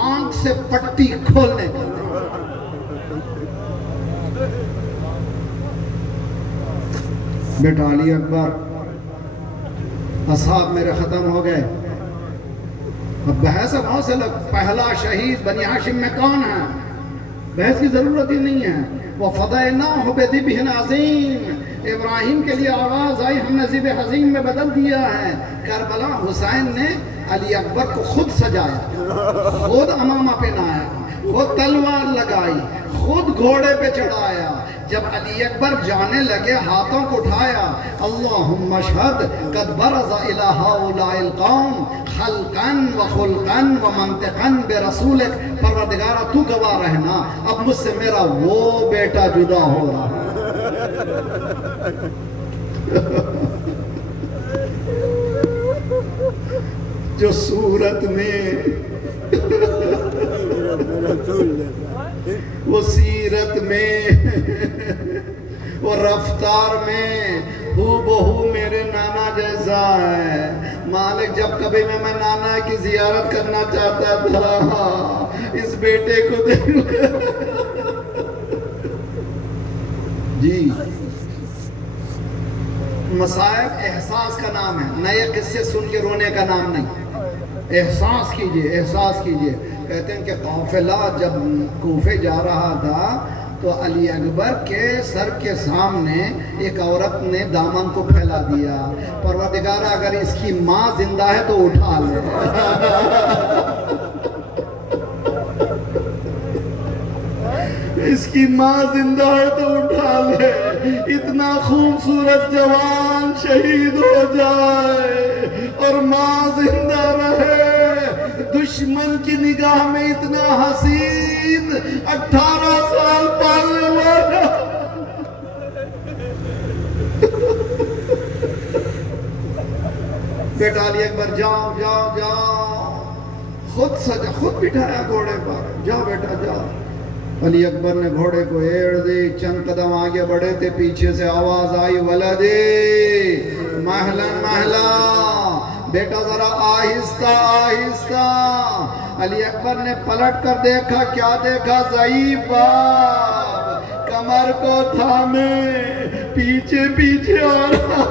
آنکھ سے پٹی کھولنے کا. بیٹا علی اکبر، اصحاب میرے ختم ہو گئے، اب بحث ہے بہت سے لوگ، پہلا شہید بنی ہاشم میں کون ہے؟ بحث کی ضرورت ہی نہیں ہے. وَفَدَيْنَاهُ بِذِبْحٍ عَظِيمٍ، ابراہیم کے لیے آواز آئی، ہم نے ذبح عظیم میں بدل دیا ہے. کربلا حسین نے علی اکبر کو خود سجایا، خود امامہ پہنایا، خود تلوار لگائی، خود گھوڑے پہ چڑھایا. جب علی اکبر جانے لگے ہاتھوں کو اٹھایا، اللہم اشہد قد برز الی ہؤلاء القوم خلقا وخلقا ومنطقا برسولک، پروردگارہ تو گواہ رہنا اب مجھ سے میرا وہ بیٹا جدا ہو رہا ہے. جو صورت میں، وہ سیرت میں، وہ رفتار میں ہو بہو میرے نانا جیسا ہے. مالک جب کبھی میں نانا کی زیارت کرنا چاہتا تھا، اس بیٹے کو دیکھ. جی مصائب احساس کا نام ہے، نئے قصے سن کے رونے کا نام نہیں. احساس کیجئے، احساس کیجئے. کہتے ہیں کہ قافلہ جب کوفے جا رہا تھا تو علی اکبر کے سر کے سامنے ایک عورت نے دامن کو پھیلا دیا، پروردگارہ اگر اس کی ماں زندہ ہے تو اٹھا لے. اس کی ماں زندہ ہے تو اٹھا لے. اتنا خوبصورت جوان شہید ہو جائے اور ماں زندہ رہے، دشمن کی نگاہ میں اتنا حسین، 18 سال پالنے والا. بیٹا علی اکبر جاؤ جاؤ جاؤ، خود سجا، خود بٹھایا گھوڑے پر، جاؤ بیٹا جاؤ. علی اکبر نے گھوڑے کو ایڑ دی، چند قدم آگے بڑھے تھے، پیچھے سے آواز آئی، ولدی محلن محلا، بیٹا ذرا آہستہ آہستہ. علی اکبر نے پلٹ کر دیکھا، کیا دیکھا؟ ضعیف باپ کمر کو تھامے پیچھے پیچھے آ رہا.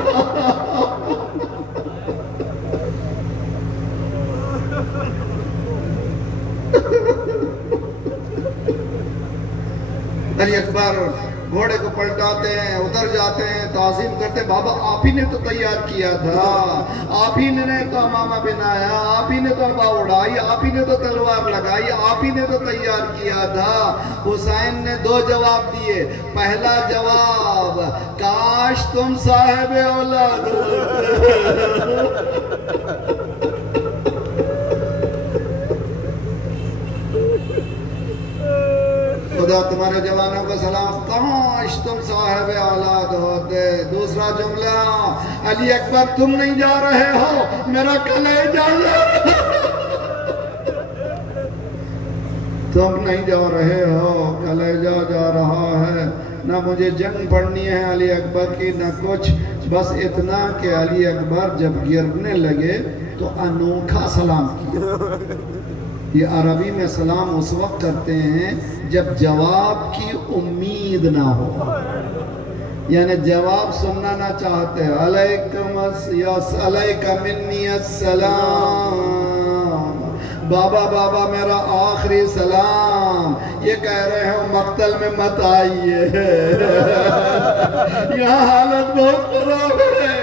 علی اکبر گھوڑے کو پلٹاتے ہیں، ادھر جاتے ہیں، تعظیم کرتے ہیں. بابا آپ ہی نے تو تیار کیا تھا، آپ ہی نے تو امامہ بنایا، آپ ہی نے تو ابا اڑائی، آپ ہی نے تو تلوار لگائی، آپ ہی نے تو تیار کیا تھا. حسین نے 2 جواب دیے. پہلا جواب، کاش تم صاحب اولاد خدا تمہارے جوانوں کو سلام، کاش تم صاحب اولاد ہوتے. دوسرا جملہ، علی اکبر تم نہیں جا رہے ہو، میرا کلیجہ تم نہیں جا رہے ہو، کلیجہ جا رہا ہے. نہ مجھے جنگ پڑھنی ہے علی اکبر کی، نہ کچھ، بس اتنا کہ علی اکبر جب گرنے لگے تو انوکھا سلام کیا. یہ عربی میں سلام اس وقت کرتے ہیں جب جواب کی امید نہ ہو، یعنی جواب سننا نہ چاہتے. علیکم منی السلام، بابا بابا میرا آخری سلام. یہ کہہ رہے ہیں مقتل میں مت آئیے، یہاں حالت بہت خراب ہے،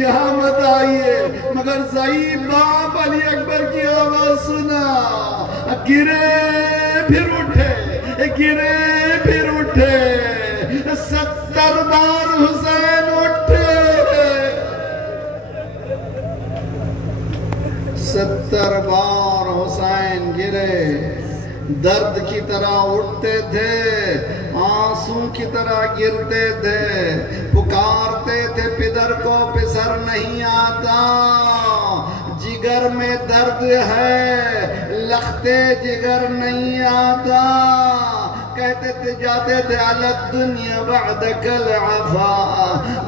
یہاں مت آئیے. مگر ضعیف باپ علی اکبر کی آواز سنا، گرے پھر اٹھے، گرے پھر اٹھے، 70 بار حسین اٹھے، 70 بار حسین گرے، درد کی طرح اٹھتے تھے، آنسو کی طرح گرتے تھے، پکارتے تھے پدر کو پسر نہیں آتا، جگر میں درد ہے لختے جگر نہیں آتا، کہتے تھے جاتے تھے علی الدنیا بعدک العفا،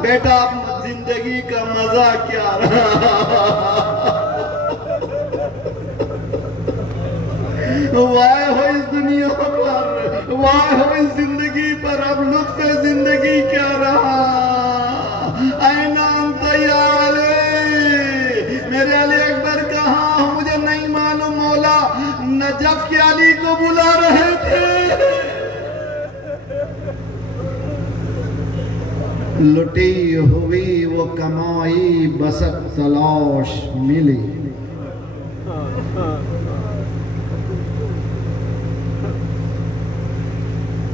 بیٹا زندگی کا مزہ کیا رہا، وائے ہو اس دنیا پر، وائے ہو اس زندگی پر، اب لطف زندگی کیا رہا، این انت یا علی، میرے علی اکبر کہاں ہو مجھے نہیں معلوم، مولا نجف کے علی کو بلا رہے تھے، لٹی ہوئی وہ کمائی بست تلاش ملی،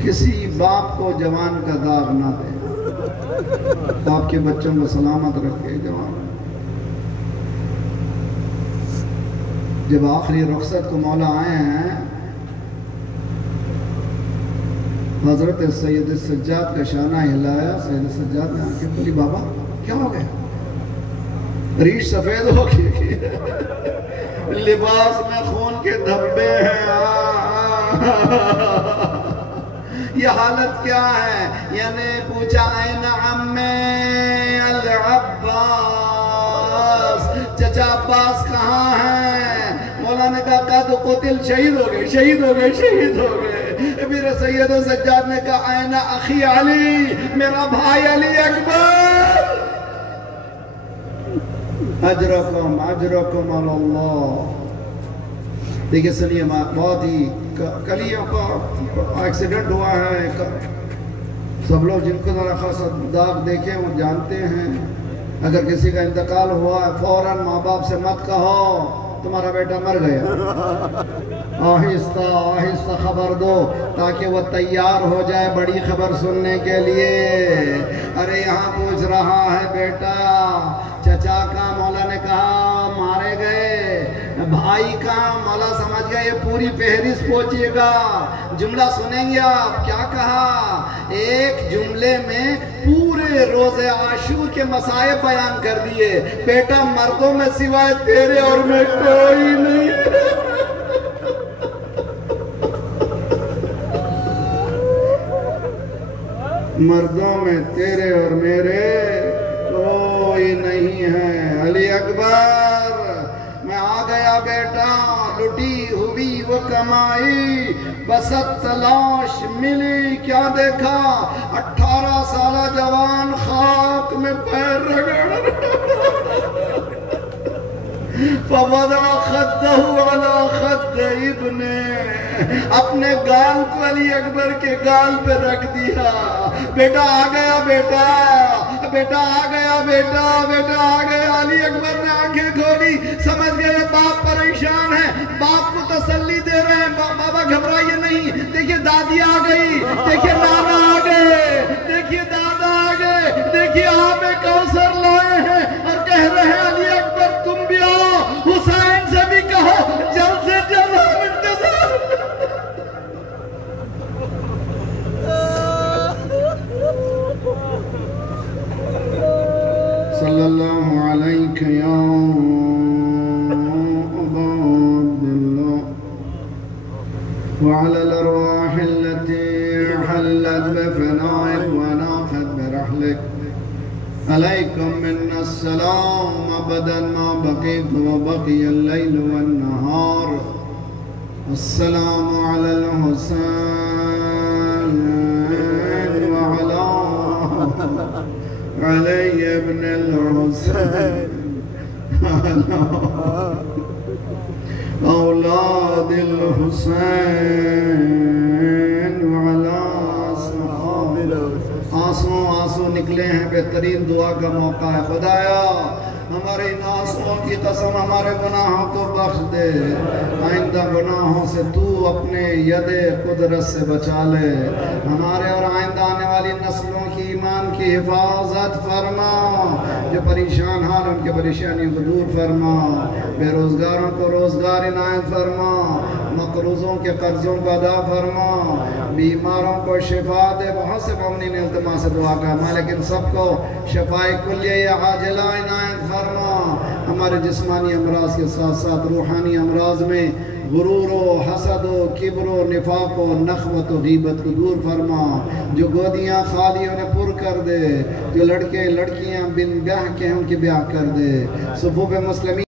کسی باپ کو جوان کا داغ نہ دے، آپ کے بچوں کو سلامت رکھے جوان، جب آخری رخصت کو مولا آئے ہیں، حضرت سید سجاد کا شانہ ہلایا، سید سجاد نے آنکھیں کھولی، بابا کیا ہو گئے؟ ریش سفید ہو گئی، لباس میں خون کے دھبے ہیں، یہ حالت کیا ہے؟ یعنی پوچھا این عمی العباس، چچا عباس کہاں ہیں؟ مولا نے کہا قد قتل، شہید ہو گئے، شہید ہو گئے، شہید ہو گئے، میرے سید و سجاد نے کہا این اخی علی، میرا بھائی علی اکبر، اجرکم اجرکم اللہ۔ دیکھیں سنیے، بہت ہی کلیوں کا ایکسیڈنٹ ہوا ہے، سب لوگ جن کو ذرا خاصا داغ دیکھیں وہ جانتے ہیں، اگر کسی کا انتقال ہوا ہے فوراً ماں باپ سے مت کہو تمہارا بیٹا مر گیا، آہستہ آہستہ خبر دو تاکہ وہ تیار ہو جائے بڑی خبر سننے کے لیے۔ ارے یہاں پوچھ رہا ہے بیٹا چچا کا، مولا نے کہا مارے گئے، بھائی کا، مولا سمجھ گیا یہ پوری فہرست پہنچے گا، جملہ سنیں گے آپ، کیا کہا؟ ایک جملے میں پورے روز عاشور کے مصائب بیان کر دیے، بیٹا مردوں میں سوائے تیرے اور میں کوئی نہیں، مردوں میں تیرے اور میرے کوئی نہیں ہے، علی اکبر میں آ گیا بیٹا، لٹی ہوئی وہ کمائی بست تلاش ملی، کیا دیکھا؟ 18 سالہ جوان خاک میں پیر رگڑ فوضع خدہ علی خد ابنے، اپنے گال کو علی اکبر کے گال پہ رکھ دیا، بیٹا آ گیا بیٹا، بیٹا آ گیا بیٹا، بیٹا آ گیا۔ علی اکبر نے آنکھیں کھولی، سمجھ گئے باپ پریشان ہے، باپ کو تسلی دے رہے ہیں، بابا گھبرائیے نہیں، دیکھیے دادی آ گئی، دیکھیے نانا آ گئے، دیکھیے دادا آ گئے، دیکھیے آب کوثر لائے ہیں اور کہہ رہے ہیں علی اکبر تم بھی آؤ، حسین سے بھی کہو جلد سے جلد ہم انتظار۔ صلی اللہ علیہ یا ابا عبداللہ وعلى الارواح التي حلت بفنائك ونافت برحلك عليكم منا السلام ابدا ما بقيت وبقي الليل والنهار، السلام على الحسين وعلى علي ابن الحسين اولاد الحسین وعلى صحابہ۔ آنسو آنسو نکلے ہیں، بہترین دعا کا موقع ہے، خدایا ہمارے ناسوں کی قسم ہمارے گناہوں کو بخش دے، آئندہ گناہوں سے تو اپنے ید قدرت سے بچا لے، ہمارے اور آئندہ آنے والی نسلوں کی ایمان کی حفاظت فرما، جو پریشان حال ان کے پریشانیوں کو دور فرما، بے روزگاروں کو روزگار عنایت فرما، مقروضوں کے قرضوں کو ادا فرما، بیماروں کو شفا دے۔ بہت سے مومنین التماس سے دعا کا مالک ان سب کو شفائے کلیہ عاجلہ عنایت فرما، ہمارے جسمانی امراض کے ساتھ ساتھ روحانی امراض میں غرور و حسد و کبر و نفاق و نخوت و غیبت کو دور فرما، جو گودیاں خالی انہیں پر کر دے، جو لڑکے لڑکیاں بن بیاہ کے ہیں ان کی بیاہ کر دے، صفوف مسلمین